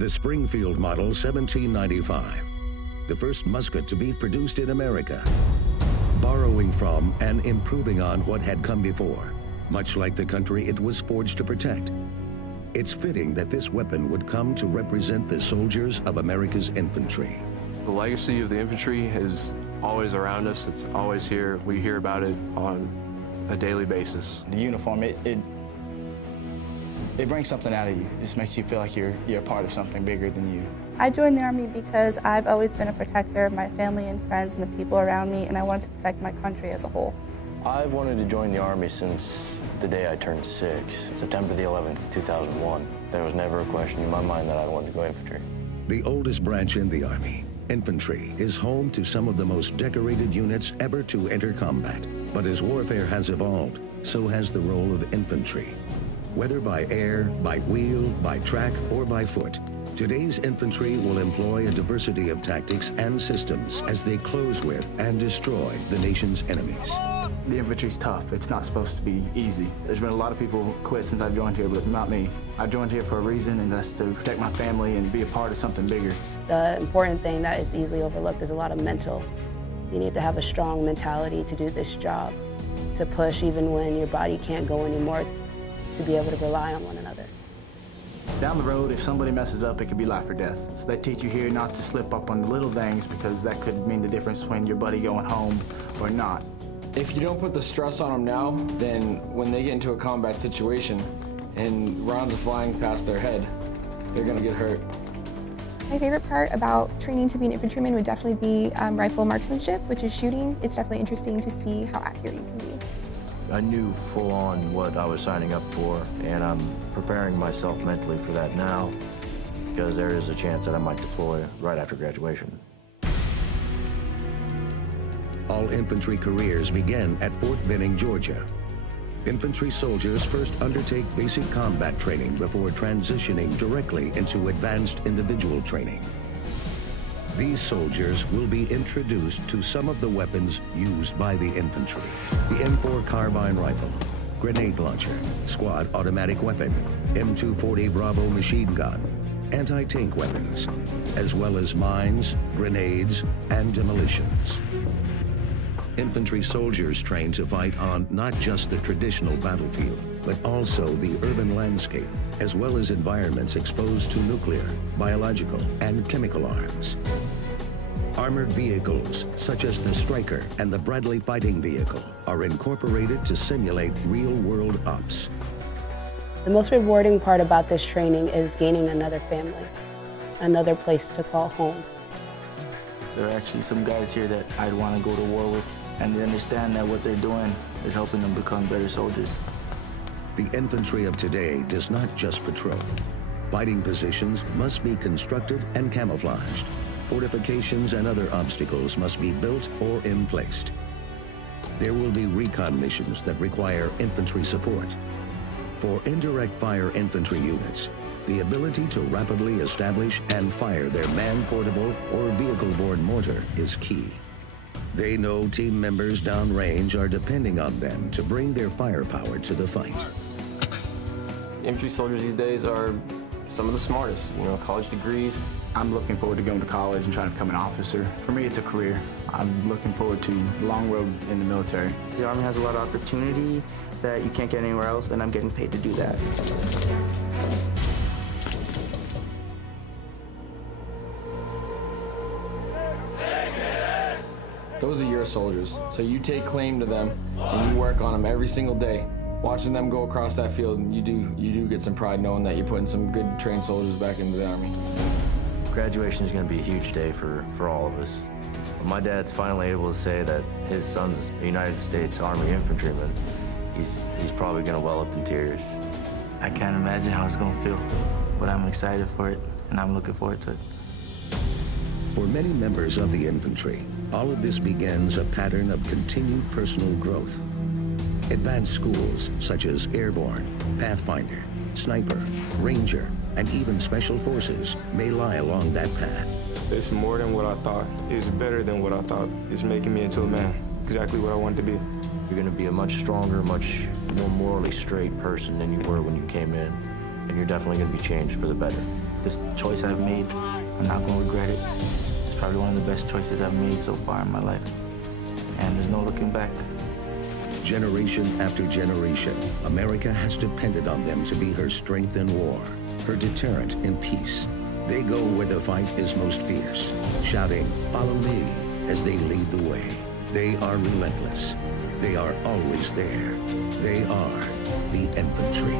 The Springfield Model 1795, the first musket to be produced in America, borrowing from and improving on what had come before, much like the country it was forged to protect. It's fitting that this weapon would come to represent the soldiers of America's infantry. The legacy of the infantry is always around us. It's always here. We hear about it on a daily basis. The uniform, it brings something out of you. It just makes you feel like you're a part of something bigger than you. I joined the Army because I've always been a protector of my family and friends and the people around me, and I wanted to protect my country as a whole. I've wanted to join the Army since the day I turned 6, September the 11th, 2001. There was never a question in my mind that I wanted to go infantry. The oldest branch in the Army, infantry, is home to some of the most decorated units ever to enter combat. But as warfare has evolved, so has the role of infantry. Whether by air, by wheel, by track, or by foot, today's infantry will employ a diversity of tactics and systems as they close with and destroy the nation's enemies. The infantry's tough. It's not supposed to be easy. There's been a lot of people who quit since I've joined here, but not me. I joined here for a reason, and that's to protect my family and be a part of something bigger. The important thing that is easily overlooked is a lot of mental. You need to have a strong mentality to do this job, to push even when your body can't go anymore, to be able to rely on one another. Down the road, if somebody messes up, it could be life or death. So they teach you here not to slip up on the little things, because that could mean the difference between your buddy going home or not. If you don't put the stress on them now, then when they get into a combat situation and rounds are flying past their head, they're gonna get hurt. My favorite part about training to be an infantryman would definitely be rifle marksmanship, which is shooting. It's definitely interesting to see how accurate you can be. I knew full on what I was signing up for, and I'm preparing myself mentally for that now, because there is a chance that I might deploy right after graduation. All infantry careers begin at Fort Benning, Georgia. Infantry soldiers first undertake basic combat training before transitioning directly into advanced individual training. These soldiers will be introduced to some of the weapons used by the infantry. The M4 carbine rifle, grenade launcher, squad automatic weapon, M240 Bravo machine gun, anti-tank weapons, as well as mines, grenades, and demolitions. Infantry soldiers train to fight on not just the traditional battlefield, but also the urban landscape, as well as environments exposed to nuclear, biological, and chemical arms. Armored vehicles, such as the Stryker and the Bradley fighting vehicle, are incorporated to simulate real-world ops. The most rewarding part about this training is gaining another family, another place to call home. There are actually some guys here that I'd want to go to war with, and they understand that what they're doing is helping them become better soldiers. The infantry of today does not just patrol. Fighting positions must be constructed and camouflaged. Fortifications and other obstacles must be built or emplaced. There will be recon missions that require infantry support. For indirect fire infantry units, the ability to rapidly establish and fire their man-portable or vehicle-borne mortar is key. They know team members downrange are depending on them to bring their firepower to the fight. Infantry soldiers these days are some of the smartest, college degrees. I'm looking forward to going to college and trying to become an officer. For me, it's a career. I'm looking forward to a long road in the military. The Army has a lot of opportunity that you can't get anywhere else, and I'm getting paid to do that. Those are your soldiers, so you take claim to them and you work on them every single day. Watching them go across that field, and you do get some pride knowing that you're putting some good trained soldiers back into the Army. Graduation is going to be a huge day for all of us. When my dad's finally able to say that his son's a United States Army infantryman, he's probably going to well up in tears. I can't imagine how it's going to feel, but I'm excited for it, and I'm looking forward to it. For many members of the infantry, all of this begins a pattern of continued personal growth. Advanced schools such as Airborne, Pathfinder, Sniper, Ranger, and even Special Forces may lie along that path. It's more than what I thought. It's better than what I thought. It's making me into a man, exactly what I wanted to be. You're going to be a much stronger, much more morally straight person than you were when you came in. and you're definitely going to be changed for the better. This choice I've made, I'm not going to regret it. It's probably one of the best choices I've made so far in my life. And there's no looking back. Generation after generation, America has depended on them to be her strength in war, her deterrent in peace. They go where the fight is most fierce, shouting, "Follow me," as they lead the way. They are relentless. They are always there. They are the infantry.